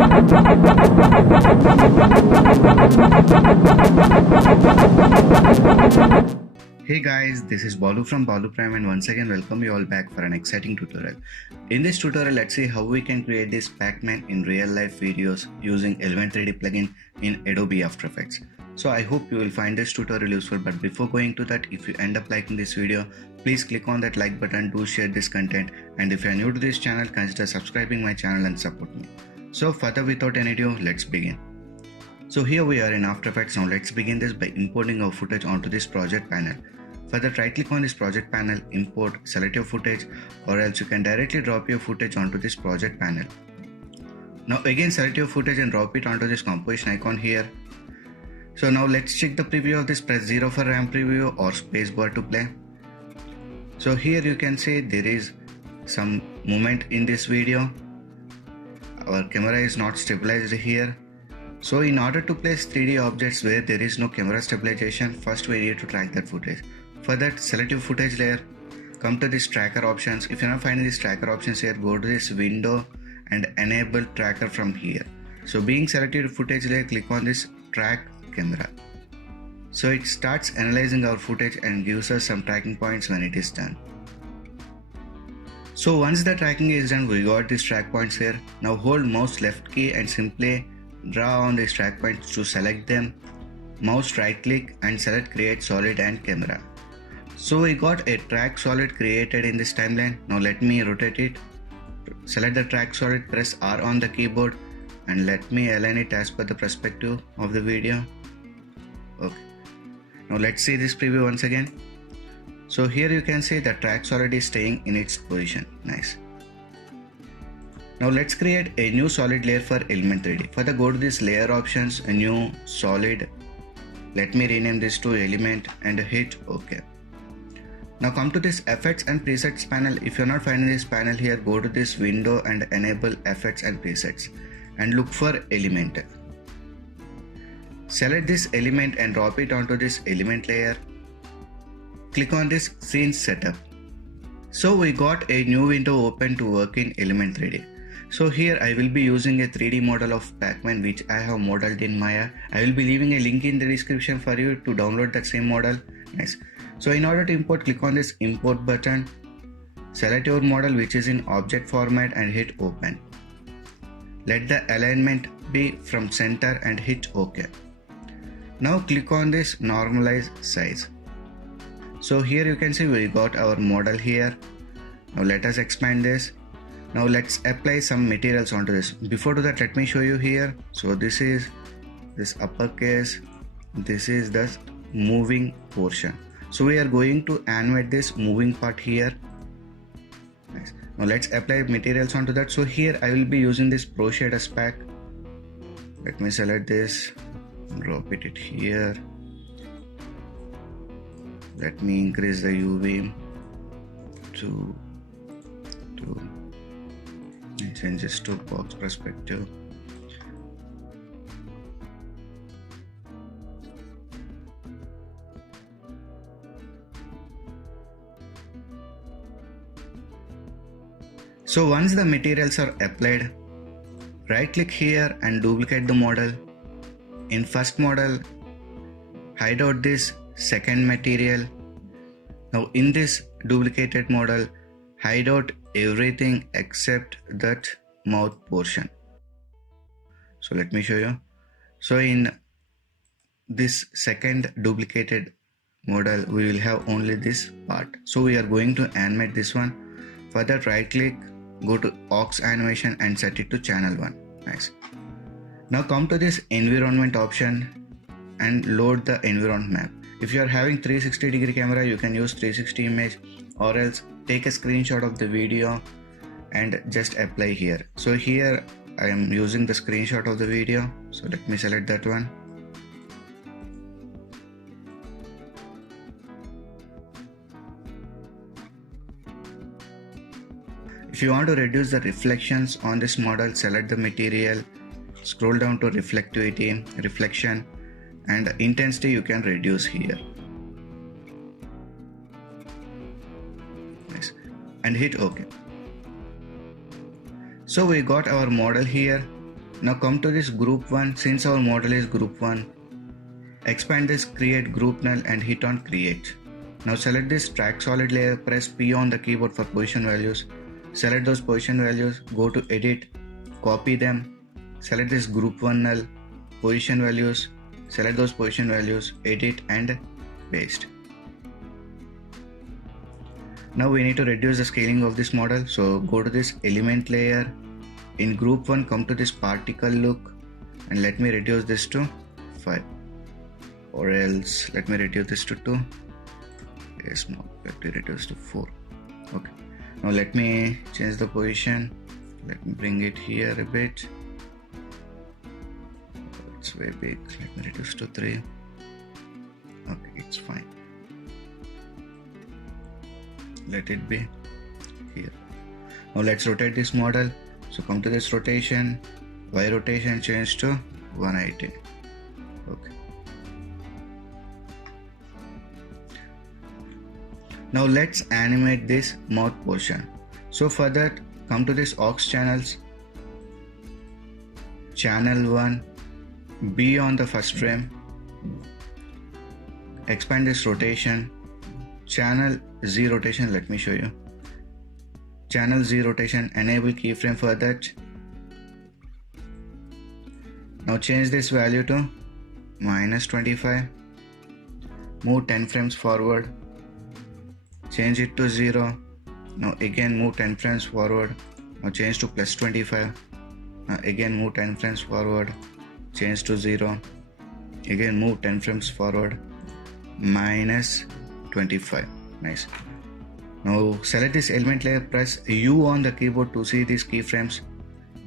Hey guys, this is Balu from Balu Prime and once again welcome you all back for an exciting tutorial. In this tutorial, let's see how we can create this Pac-Man in real life videos using Element 3D plugin in Adobe After Effects. So I hope you will find this tutorial useful, but before going to that, if you end up liking this video, please click on that like button, do share this content, and if you are new to this channel, consider subscribing my channel and support me. So further without any ado, let's begin. So here we are in After Effects. Now let's begin this by importing our footage onto this project panel. For that, right click on this project panel, import, select your footage, or else you can directly drop your footage onto this project panel. Now again select your footage and drop it onto this composition icon here. So now let's check the preview of this. Press 0 for RAM preview or spacebar to play. So here you can see there is some movement in this video. Our camera is not stabilized here. So in order to place 3D objects where there is no camera stabilization, first we need to track that footage. For that, select your footage layer, come to this tracker options. If you're not finding these tracker options here, go to this window and enable tracker from here. So being selected footage layer, click on this track camera. So it starts analyzing our footage and gives us some tracking points when it is done. So once the tracking is done, we got these track points here. Now hold mouse left key and simply draw on these track points to select them. Mouse right click and select create solid and camera. So we got a track solid created in this timeline. Now let me rotate it. Select the track solid, press R on the keyboard and let me align it as per the perspective of the video. Okay. Now let's see this preview once again. So here you can see the track solid is staying in its position. Nice. Now let's create a new solid layer for Element 3D. For the go to this layer options, a new solid. Let me rename this to element and hit OK. Now come to this effects and presets panel. If you're not finding this panel here, go to this window and enable effects and presets and look for element. Select this element and drop it onto this element layer. Click on this scene setup. So we got a new window open to work in Element 3D. So here I will be using a 3D model of Pac-Man which I have modeled in Maya. I will be leaving a link in the description for you to download that same model. Nice. So in order to import, click on this import button. Select your model which is in object format and hit open. Let the alignment be from center and hit OK. Now click on this normalize size. So here you can see we got our model here. Now let us expand this. Now let's apply some materials onto this. Before do that, let me show you here. So this is this uppercase. This is the moving portion. So we are going to animate this moving part here. Nice. Now let's apply materials onto that. So here I will be using this Pro Shaders pack. Let me select this, drop it here. Let me increase the UV to change this to box perspective. So once the materials are applied, right click here and duplicate the model. In first model, hide out this second material. Now in this duplicated model, hide out everything except that mouth portion. So let me show you. So in this second duplicated model, we will have only this part. So we are going to animate this one. For that, right click, go to aux animation and set it to channel 1. Nice. Now come to this environment option and load the environment map. If you are having 360-degree camera, you can use 360 image, or else take a screenshot of the video and just apply here. So here I am using the screenshot of the video. So let me select that one. If you want to reduce the reflections on this model, select the material, scroll down to reflectivity, reflection, and intensity you can reduce here. Nice. And hit OK. So we got our model here. Now come to this group 1. Since our model is group 1, expand this create group null and hit on create. Now select this track solid layer, press P on the keyboard for position values. Select those position values, go to edit, copy them, select this group 1 null, position values, select those position values, edit and paste. Now we need to reduce the scaling of this model, so go to this element layer. In group 1, come to this particle look and let me reduce this to 5, or else let me reduce this to 2. Yes, no, let me reduce to 4. Okay, now let me change the position. Let me bring it here a bit. It's way big. Let me reduce to 3. Okay, it's fine. Let it be here. Now let's rotate this model. So come to this rotation, Y rotation change to 180. Okay. Now let's animate this mouth portion. So for that, come to this aux channels, channel 1, be on the first frame, expand this rotation, channel Z rotation, let me show you. Channel Z rotation, enable keyframe for that. Now change this value to -25, move 10 frames forward, change it to 0. Now again move 10 frames forward, now change to +25. Now again move 10 frames forward, change to 0. Again move 10 frames forward, -25. Nice. Now select this element layer, press U on the keyboard to see these keyframes.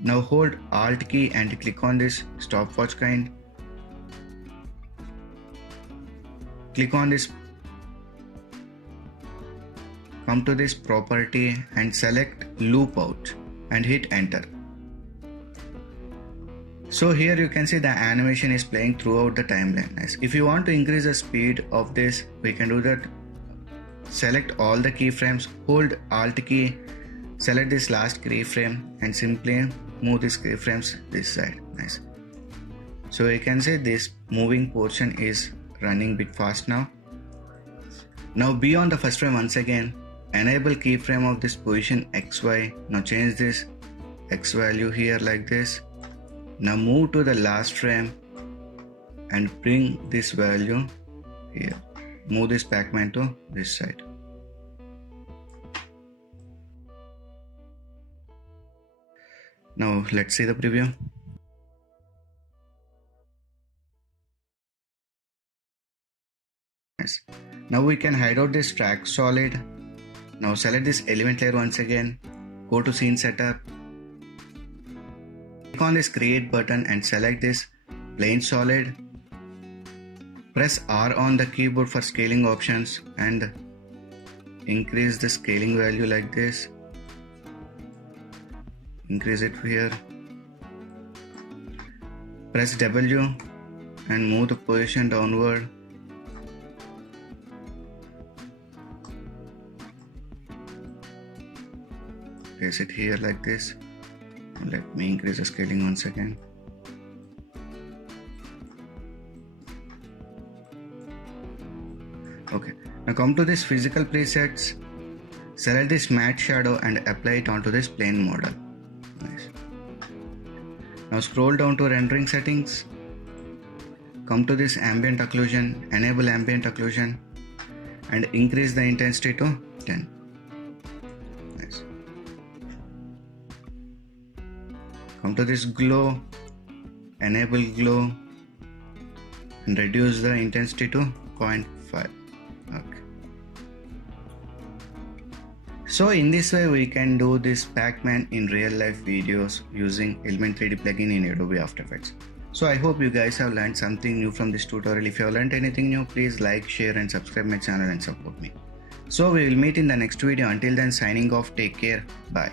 Now hold Alt key and click on this stopwatch kind. Click on this, come to this property and select loop out and hit enter. So here you can see the animation is playing throughout the timeline. Nice. If you want to increase the speed of this, we can do that. Select all the keyframes, hold Alt key, select this last keyframe and simply move these keyframes this side. Nice. So you can say this moving portion is running bit fast now. Now be on the first frame once again, enable keyframe of this position XY. Now change this X value here like this. Now move to the last frame and bring this value here. Move this Pac-Man to this side. Now let's see the preview. Yes. Now we can hide out this track solid. Now select this element layer once again. Go to scene setup. Click on this create button and select this plane solid. Press R on the keyboard for scaling options and increase the scaling value like this. Increase it here. Press W and move the position downward. Place it here like this. Let me increase the scaling once again. Okay, now come to this physical presets, select this matte shadow and apply it onto this plane model. Nice. Now scroll down to rendering settings, come to this ambient occlusion, enable ambient occlusion and increase the intensity to 10. Nice. Come to this glow, enable glow and reduce the intensity to 0.5. Okay. So in this way we can do this Pac-Man in real life videos using Element 3D plugin in Adobe After Effects. So I hope you guys have learned something new from this tutorial. If you have learned anything new, please like, share and subscribe my channel and support me. So we will meet in the next video. Until then, signing off. Take care. Bye.